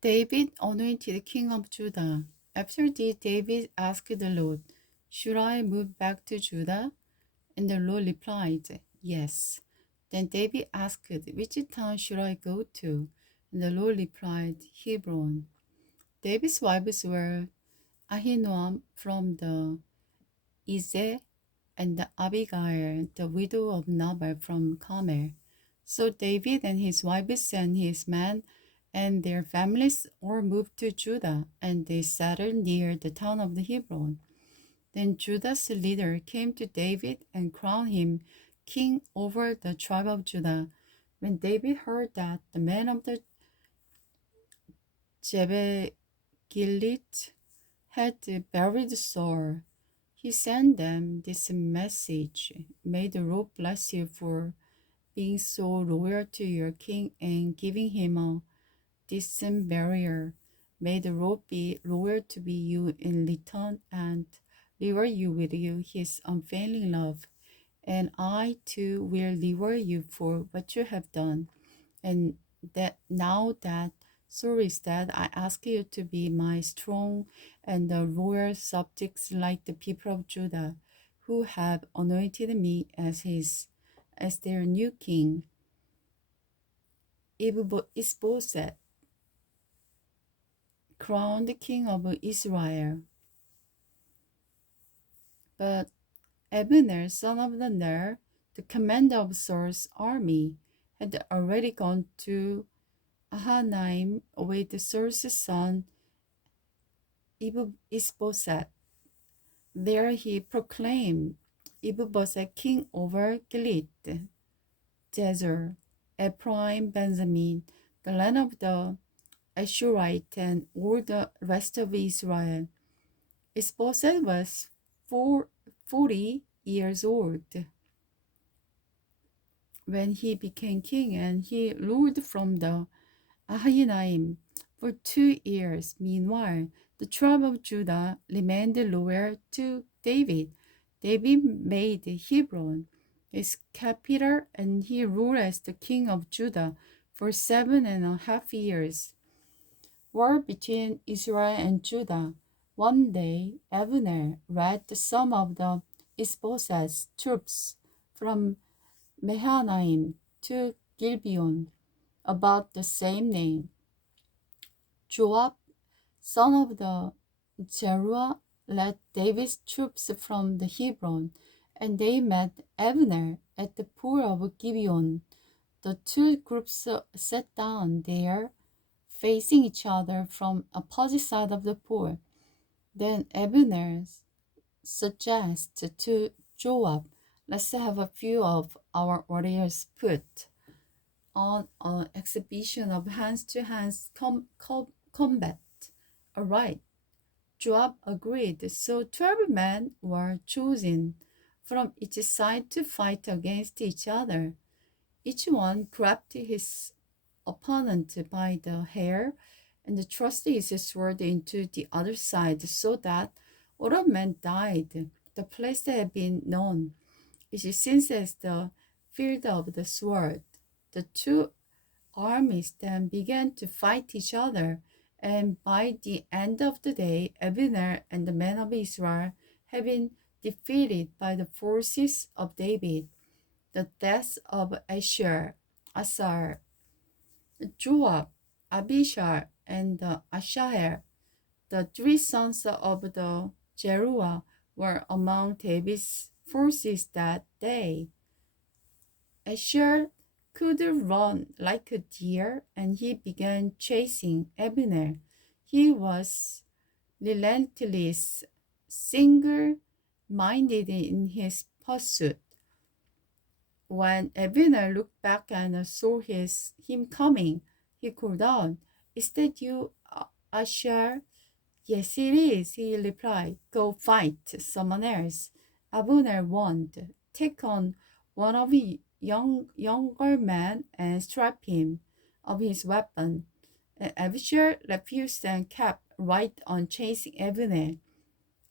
David anointed king of Judah. After this, David asked the Lord, "Should I move back to Judah?" And the Lord replied, "Yes." Then David asked, "Which town should I go to?" And the Lord replied, "Hebron." David's wives were Ahinoam from the Izeh and Abigail, the widow of Nabal from Carmel. So David and his wives and his men and their families all moved to Judah, and they settled near the town of Hebron. Then Judah's leader came to David and crowned him king over the tribe of Judah. When David heard that the men of the Jebel Gilead had buried Saul, he sent them this message: "May the Lord bless you for being so loyal to your king and giving him a decent burial. May the Lord be loyal to you in return and reward you with his unfailing love. And I too will reward you for what you have done. And that now that Saul is dead, I ask you to be my strong and loyal subjects like the people of Judah, who have anointed me as their new king." Ishbosheth, crowned king of Israel. But Abner, son of Ner, the commander of Saul's army, had already gone to Ahanaim with Saul's son Ishbosheth. There he proclaimed Ishbosheth king over Gilead, Jezer, Ephraim, Benjamin, the land of the Ashurite, and all the rest of Israel. Ishbosheth was 40 years old when he became king, and he ruled from the Ahinaim for 2 years. Meanwhile, the tribe of Judah remained loyal to David. David made Hebron his capital, and he ruled as the king of Judah for 7.5 years. War between Israel and Judah. One day, Abner led some of the Ishbosheth's troops from Mahanaim to Gibeon, about the same name. Joab, son of the Zeruiah, led David's troops from the Hebron, and they met Abner at the pool of Gibeon. The two groups sat down there, facing each other from opposite sides of the pool. Then Abner suggested to Joab, "Let's have a few of our warriors put on an exhibition of hands-to-hand combat." "All right," Joab agreed. So 12 men were chosen from each side to fight against each other. Each one grabbed his opponent by the hair and thrust his sword into the other side, so that all of men died. The place had been known since as the field of the sword. The two armies then began to fight each other, and by the end of the day, Abner and the men of Israel had been defeated by the forces of David. The death of Asahel, Joab, Abishai, and Asahel, the three sons of the Zeruiah, were among David's forces that day. Asahel could run like a deer, and he began chasing Abner. He was relentless, single-minded in his pursuit. When Abner looked back and saw him coming, he called out, "Is that you, Asahel?" "Yes, it is," he replied. "Go fight someone else." Abner warned, "Take on one of the younger men and strip him of his weapon." And Abishai refused and kept right on chasing Abner.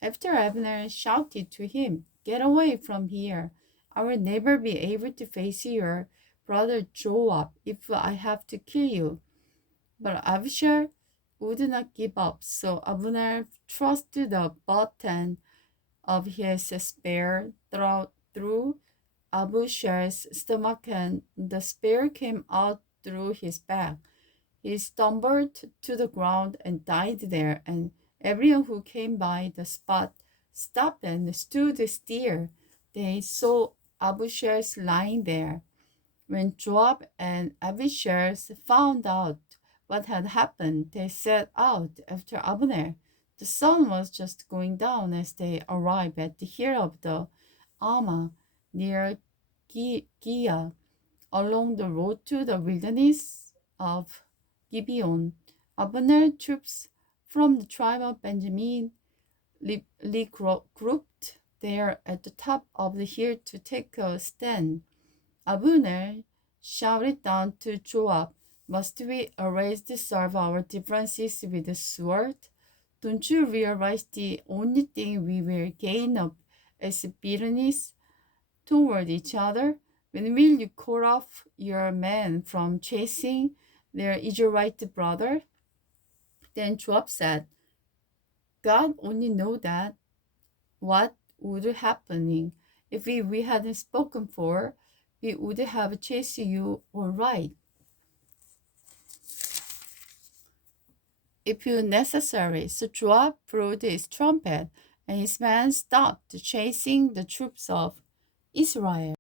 After Abner shouted to him, "Get away from here. I will never be able to face your brother Joab if I have to kill you." But Abishai would not give up, so Abner thrust the button of his spear through Abushar's stomach, and the spear came out through his back. He stumbled to the ground and died there, and everyone who came by the spot stopped and stood still. They saw Abushar lying there. When Joab and Abishai found out what had happened, they set out after Abner. The sun was just going down as they arrived at the hill of the Alma near Giah, along the road to the wilderness of Gibeon. Abner troops from the tribe of Benjamin regrouped there at the top of the hill to take a stand. Abner shouted down to Joab, "Must we erase the solve our differences with the sword? Don't you realize the only thing we will gain up is bitterness toward each other? When will you call off your men from chasing their Israelite brother?" Then Joab said, "God only knows that what would happening if we hadn't spoken for, we would have chased you all right. If necessary." So Joab blew his trumpet, and his men stopped chasing the troops of Israel.